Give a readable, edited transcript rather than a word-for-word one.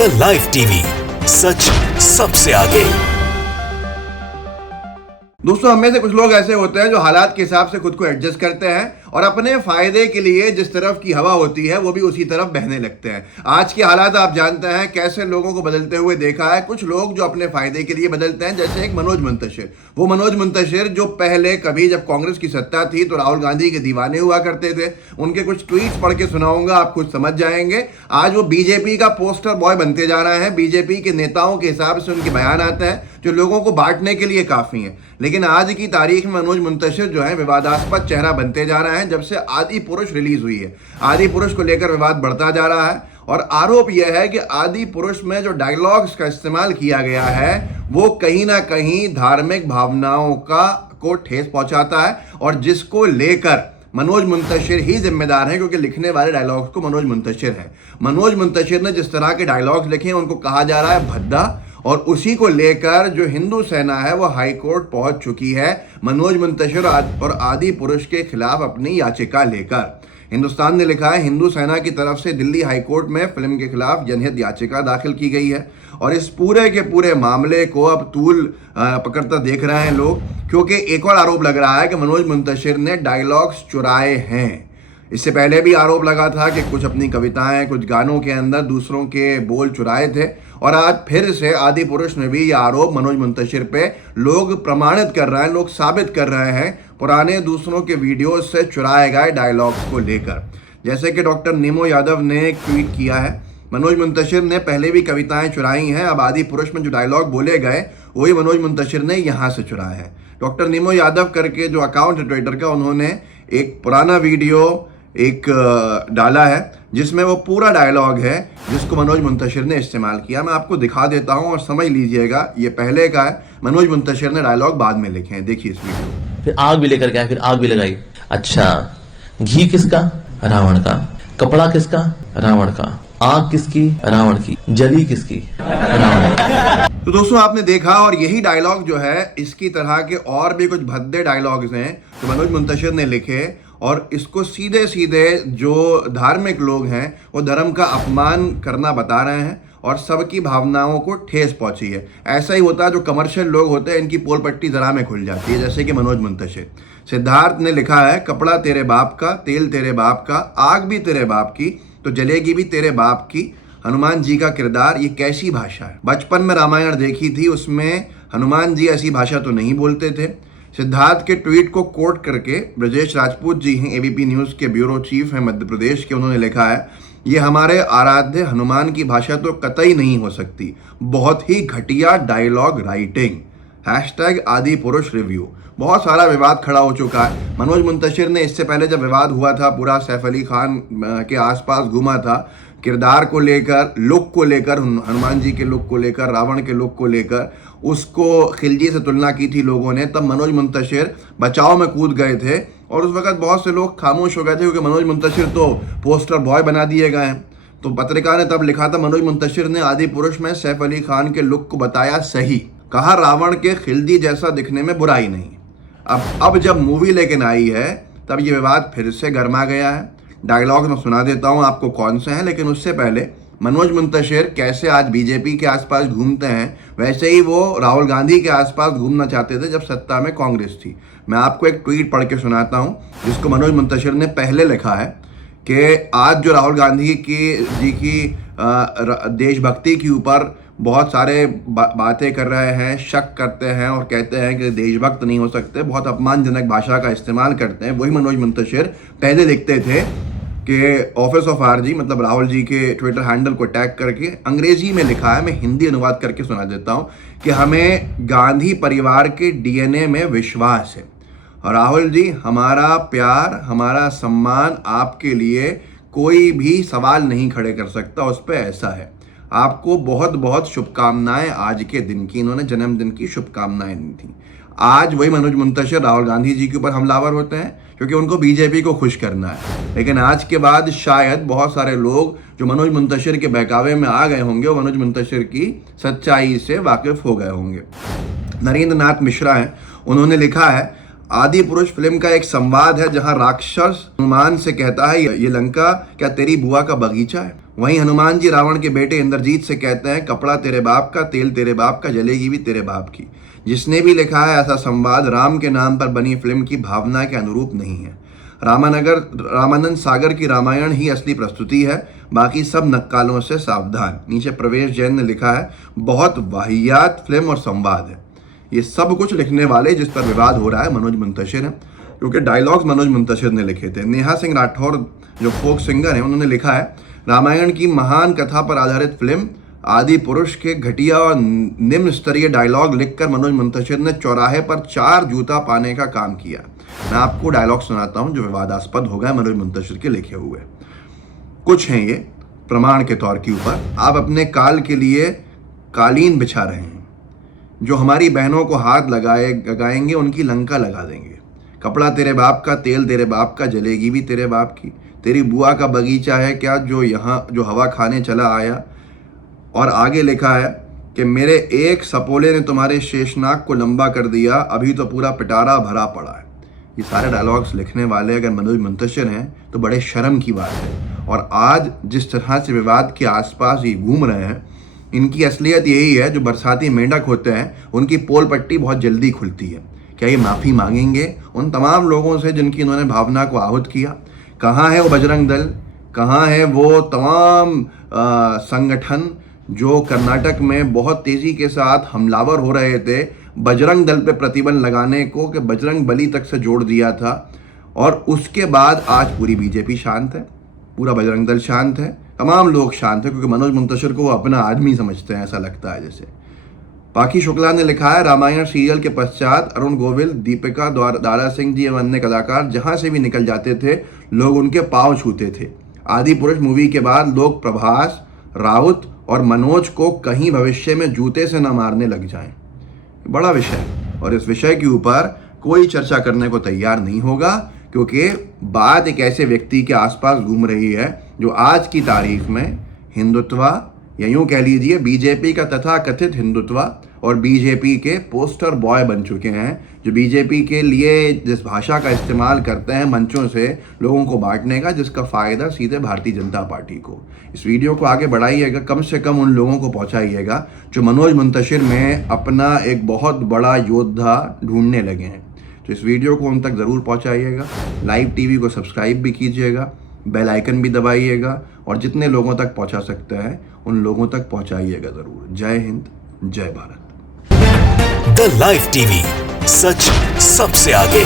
The live TV, सच सबसे आगे। दोस्तों, हमें से कुछ लोग ऐसे होते हैं जो हालात के हिसाब से खुद को एडजस्ट करते हैं और अपने फायदे के लिए जिस तरफ की हवा होती है वो भी उसी तरफ बहने लगते हैं। आज के हालात आप जानते हैं कैसे लोगों को बदलते हुए देखा है। कुछ लोग जो अपने फायदे के लिए बदलते हैं, जैसे एक मनोज मुंतशिर। वो मनोज मुंतशिर जो पहले कभी जब कांग्रेस की सत्ता थी तो राहुल गांधी के दीवाने हुआ करते थे। उनके कुछ ट्वीट्स पढ़ के सुनाऊंगा, आप कुछ समझ जाएंगे। आज वो बीजेपी का पोस्टर बॉय बनते जा रहे हैं। बीजेपी के नेताओं के हिसाब से उनके बयान आते हैं जो लोगों को बांटने के लिए काफी हैं। लेकिन आज की तारीख में मनोज मुंतशिर जो है विवादास्पद चेहरा बनते जा रहे हैं। जब से आदि पुरुष रिलीज हुई है, आदि पुरुष को लेकर विवाद बढ़ता जा रहा है और आरोप यह है कि आदि पुरुष में जो डायलॉग्स का इस्तेमाल किया गया है वो कहीं ना कहीं धार्मिक भावनाओं को ठेस पहुंचाता है और जिसको लेकर मनोज मुंतशिर ही जिम्मेदार है, क्योंकि लिखने वाले डायलॉग्स को मनोज मुंतशिर है। मनोज मुंतशिर ने जिस तरह के डायलॉग्स लिखे हैं उनको कहा जा रहा है भद्दा, और उसी को लेकर जो हिंदू सेना है वो हाई कोर्ट पहुंच चुकी है मनोज मुंतशिर और आदि पुरुष के खिलाफ अपनी याचिका लेकर। हिंदुस्तान ने लिखा है, हिंदू सेना की तरफ से दिल्ली हाई कोर्ट में फिल्म के खिलाफ जनहित याचिका दाखिल की गई है और इस पूरे के पूरे मामले को अब तूल पकड़ता देख रहे हैं लोग, क्योंकि एक और आरोप लग रहा है कि मनोज मुंतशिर ने डायलॉग्स चुराए हैं। इससे पहले भी आरोप लगा था कि कुछ अपनी कविताएं, कुछ गानों के अंदर दूसरों के बोल चुराए थे और आज फिर से आदि पुरुष में भी ये आरोप मनोज मुंतशिर पे लोग प्रमाणित कर रहे हैं, लोग साबित कर रहे हैं पुराने दूसरों के वीडियो से चुराए गए डायलॉग्स को लेकर। जैसे कि डॉक्टर नीमो यादव ने एक ट्वीट किया है, मनोज मुंतशिर ने पहले भी कविताएं चुराई हैं, अब आदि पुरुष में जो डायलॉग बोले गए वही मनोज मुंतशिर ने यहाँ से चुराए हैं। डॉक्टर नीमो यादव करके जो अकाउंट है ट्विटर का, उन्होंने एक पुराना वीडियो डाला है जिसमें वो पूरा डायलॉग है जिसको मनोज मुंतशिर ने इस्तेमाल किया। मैं आपको दिखा देता हूं और समझ लीजिएगा, ये पहले का है। मनोज मुंतशिर ने डायलॉग बाद में लिखे हैं, देखिए इस वीडियो। फिर आग भी लेकर गया, फिर आग भी लगाई। अच्छा, घी किसका? रावण का। कपड़ा किसका? रावण का। आग किसकी? रावण की। जली किसकी? रावण की। तो दोस्तों, आपने देखा, और यही डायलॉग जो है, इसकी तरह के और भी कुछ भद्दे डायलॉग्स हैं जो मनोज मुंतशिर ने लिखे और इसको सीधे सीधे जो धार्मिक लोग हैं वो धर्म का अपमान करना बता रहे हैं और सबकी भावनाओं को ठेस पहुंची है। ऐसा ही होता है, जो कमर्शियल लोग होते हैं इनकी पोल पट्टी जरा में खुल जाती है, जैसे कि मनोज मुंतशिर। सिद्धार्थ ने लिखा है, कपड़ा तेरे बाप का, तेल तेरे बाप का, आग भी तेरे बाप की तो जलेगी भी तेरे बाप की। हनुमान जी का किरदार, ये कैसी भाषा है। बचपन में रामायण देखी थी, उसमें हनुमान जी ऐसी भाषा तो नहीं बोलते थे। सिद्धार्थ के ट्वीट को कोट करके ब्रजेश राजपूत जी हैं, एबीपी न्यूज़ के ब्यूरो चीफ हैं मध्य प्रदेश के, उन्होंने लिखा है, ये हमारे आराध्य हनुमान की भाषा तो कतई नहीं हो सकती, बहुत ही घटिया डायलॉग राइटिंग। हैशटैग आदि पुरुष रिव्यू। बहुत सारा विवाद खड़ा हो चुका है। मनोज मुंतशिर ने इससे पहले जब विवाद हुआ था पूरा सैफ अली खान के आसपास घूमा था, किरदार को लेकर, लुक को लेकर, हनुमान जी के लुक को लेकर, रावण के लुक को लेकर उसको खिलजी से तुलना की थी लोगों ने। तब मनोज मुंतशिर बचाव में कूद गए थे और उस वक्त बहुत से लोग खामोश हो गए थे क्योंकि मनोज मुंतशिर तो पोस्टर बॉय बना दिए गए हैं। तो पत्रिका ने तब लिखा था, मनोज मुंतशिर ने आदि पुरुष में सैफ अली खान के लुक को बताया सही, कहा रावण के खिलजी जैसा दिखने में बुराई नहीं। अब जब मूवी लेकिन आई है तब ये विवाद फिर से गर्मा गया है। डायलॉग मैं सुना देता हूँ आपको कौन से हैं, लेकिन उससे पहले मनोज मुंतशिर कैसे आज बीजेपी के आसपास घूमते हैं, वैसे ही वो राहुल गांधी के आसपास घूमना चाहते थे जब सत्ता में कांग्रेस थी। मैं आपको एक ट्वीट पढ़ के सुनाता हूँ जिसको मनोज मुंतशिर ने पहले लिखा है कि आज जो राहुल गांधी जी की देशभक्ति के ऊपर बहुत सारे बातें कर रहे हैं, शक करते हैं और कहते हैं कि देशभक्त नहीं हो सकते, बहुत अपमानजनक भाषा का इस्तेमाल करते हैं, वही मनोज मुंतशिर पहले लिखते थे कि ऑफिस ऑफ आरजी, मतलब राहुल जी के ट्विटर हैंडल को टैग करके अंग्रेजी में लिखा है। मैं हिंदी अनुवाद करके सुना देता हूँ कि हमें गांधी परिवार के डीएनए में विश्वास है। राहुल जी, हमारा प्यार, हमारा सम्मान आपके लिए कोई भी सवाल नहीं खड़े कर सकता, उस पर ऐसा है। आपको बहुत बहुत शुभकामनाएं आज के दिन की। इन्होंने जन्मदिन की शुभकामनाएं दी थी। आज वही मनोज मुंतशिर राहुल गांधी जी के ऊपर हमलावर होते हैं क्योंकि उनको बीजेपी को खुश करना है। लेकिन आज के बाद शायद बहुत सारे लोग जो मनोज मुंतशिर के बहकावे में आ गए होंगे वो मनोज मुंतशिर की सच्चाई से वाकिफ हो गए होंगे। नरेंद्र नाथ मिश्रा हैं, उन्होंने लिखा है, आदि पुरुष फिल्म का एक संवाद है जहां राक्षस हनुमान से कहता है, ये लंका क्या तेरी बुआ का बगीचा है। वहीं हनुमान जी रावण के बेटे इंद्रजीत से कहते हैं, कपड़ा तेरे बाप का, तेल तेरे बाप का, जलेगी भी तेरे बाप की। जिसने भी लिखा है ऐसा संवाद राम के नाम पर बनी फिल्म की भावना के अनुरूप नहीं है। रामानंद सागर की रामायण ही असली प्रस्तुति है, बाकी सब नक्कालों से सावधान। नीचे प्रवेश जैन ने लिखा है, बहुत वाहियात फिल्म और संवाद है। ये सब कुछ लिखने वाले जिस पर विवाद हो रहा है मनोज मुंतशिर है, क्योंकि डायलॉग्स मनोज मुंतशिर ने लिखे थे। नेहा सिंह राठौर जो फोक सिंगर हैं, उन्होंने लिखा है, रामायण की महान कथा पर आधारित फिल्म आदि पुरुष के घटिया और निम्न स्तरीय डायलॉग लिखकर मनोज मुंतशिर ने चौराहे पर 4 जूता पाने का काम किया। मैं आपको डायलॉग सुनाता हूं जो विवादास्पद हो गए मनोज मुंतशिर के लिखे हुए। कुछ हैं ये प्रमाण के तौर के ऊपर। आप अपने काल के लिए कालीन बिछा रहे हैं, जो हमारी बहनों को हाथ लगाएंगे उनकी लंका लगा देंगे। कपड़ा तेरे बाप का, तेल तेरे बाप का, जलेगी भी तेरे बाप की। तेरी बुआ का बगीचा है क्या जो हवा खाने चला आया। और आगे लिखा है कि मेरे एक सपोले ने तुम्हारे शेषनाग को लंबा कर दिया, अभी तो पूरा पिटारा भरा पड़ा है। ये सारे डायलॉग्स लिखने वाले अगर मनोज मुंतशिर हैं तो बड़े शर्म की बात है। और आज जिस तरह से विवाद के आसपास ये घूम रहे हैं, इनकी असलियत यही है, जो बरसाती मेंढक होते हैं उनकी पोल पट्टी बहुत जल्दी खुलती है। क्या ये माफ़ी मांगेंगे उन तमाम लोगों से जिनकी इन्होंने भावना को आहत किया? कहाँ है वो बजरंग दल? कहाँ है वो तमाम संगठन जो कर्नाटक में बहुत तेज़ी के साथ हमलावर हो रहे थे बजरंग दल पे प्रतिबंध लगाने को, कि बजरंग बली तक से जोड़ दिया था। और उसके बाद आज पूरी बीजेपी शांत है, पूरा बजरंग दल शांत है, तमाम लोग शांत हैं, क्योंकि मनोज मुंतशिर को वो अपना आदमी समझते हैं, ऐसा लगता है जैसे। पाखी शुक्ला ने लिखा है, रामायण सीरियल के पश्चात अरुण गोविल, दीपिका, दारा सिंह जी एवं अन्य कलाकार जहां से भी निकल जाते थे लोग उनके पांव छूते थे। आदि पुरुष मूवी के बाद लोग प्रभास, राउत और मनोज को कहीं भविष्य में जूते से न मारने लग जाएं। बड़ा विषय है और इस विषय के ऊपर कोई चर्चा करने को तैयार नहीं होगा, क्योंकि बात एक ऐसे व्यक्ति के आसपास घूम रही है जो आज की तारीख में हिंदुत्व या यूं कह लीजिए बीजेपी का तथाकथित हिंदुत्व और बीजेपी के पोस्टर बॉय बन चुके हैं, जो बीजेपी के लिए जिस भाषा का इस्तेमाल करते हैं मंचों से लोगों को बांटने का, जिसका फ़ायदा सीधे भारतीय जनता पार्टी को। इस वीडियो को आगे बढ़ाइएगा, कम से कम उन लोगों को पहुंचाइएगा जो मनोज मुंतशिर में अपना एक बहुत बड़ा योद्धा ढूंढने लगे हैं। तो इस वीडियो को उन तक ज़रूर पहुंचाइएगा। लाइव टीवी को सब्सक्राइब भी कीजिएगा, बेल आइकन भी दबाइएगा और जितने लोगों तक पहुंचा सकते हैं उन लोगों तक पहुंचाइएगा ज़रूर। जय हिंद, जय भारत। द लाइव टीवी, सच सबसे आगे।